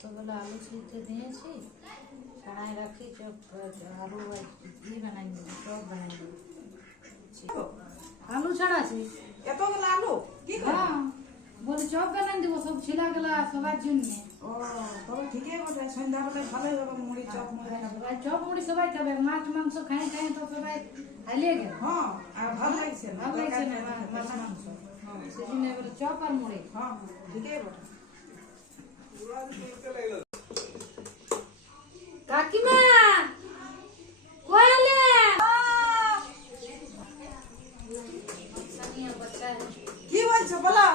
কতগুলো আলু সিদ্ধ দিয়েছি, ছাড়াই রাখি চপ আলু ই বানাই দেবো, চপ বানাই দেবো। আলু ছাড়াছি এতগুলো আলু কি করে? হ্যাঁ, বলে চপ বানাই দেবো সব ছিলা গেলা সবার জন্য। ও তবে ঠিকই বটে, সন্ধ্যাবেলায় ভালোই হবে মুড়ি চপ মুড়ি খাবে। সবাই চপ মুড়ি সবাই খাবে, মাছ মাংস খাই খাই তো সবাই হারিয়ে গেল। হ্যাঁ আর ভালো লাগছে না, ভালো লাগছে না মাছ মাংস, সেজন্য এবারে চপ আর মুড়ি। হ্যাঁ ঠিকই বটে। কাকিমা কই এলে? কি বলছো বলো?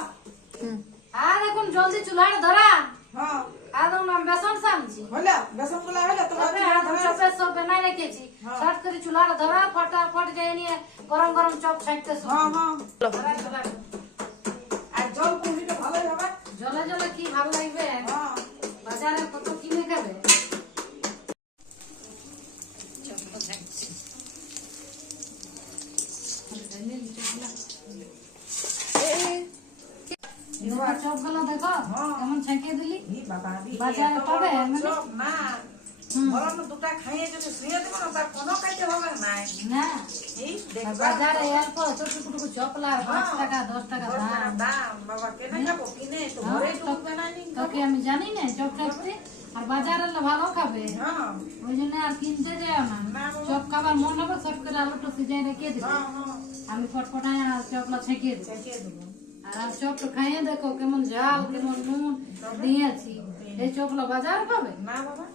আর এখন জলদি চুলাটা ধরা, হ্যাঁ আর আমি বেসন সানছি। হলো বেসন গুলা হলো তোমার তবে আর চপের সব বানাই রেখেছি, শর্ট করে চুলাটা ধরা, ফটাফট যাই নিয়ে গরম গরম চপ ছাড়তে শুরু। হ্যাঁ হ্যাঁ ধরা চুলা। আর জল পুরিটা ভালোই হবে। জলে জলে কি ভালো লাগবে, হ্যাঁ বাজারে কত কিনে খাবে। চপটা ছাড়ছি। চপগুলো দেখো কেমন ছাঁকিয়ে দিলি। ই বাবা রে, বাজারে এত পাবে বড় মানে? চপ না। বরং দুটা খাইয়ে যদি শুয়ে দেবো না, তার কোনো খাইতে হবে না। না এই দেখবা বাজারে অল্প ছোটটুকু চপলা 5 টাকা 10 টাকা 10 টাকা দাম। দাম, বাবা কেনে খাবো? কিনে তো ঘরে ঢুকবে না নি। তোকে আমি জানি না চপ খাইতে, আর বাজারে ভালো খাবে, হ্যাঁ ওই জন্য আর কিনতে যাও না। না বাবা। চপ খাবার মন হবে, সব করে আলুটা সিজাই রেখে দিবে, হ্যাঁ হ্যাঁ আমি ফটফটায় আর চপলা ছেঁকে দেবো। চেঁচিয়ে দেবো। আর চপটা খাইয়ে দেখো কেমন ঝাল কেমন নুন দিয়েছি। এই চপলা বাজার পাবে না বাবা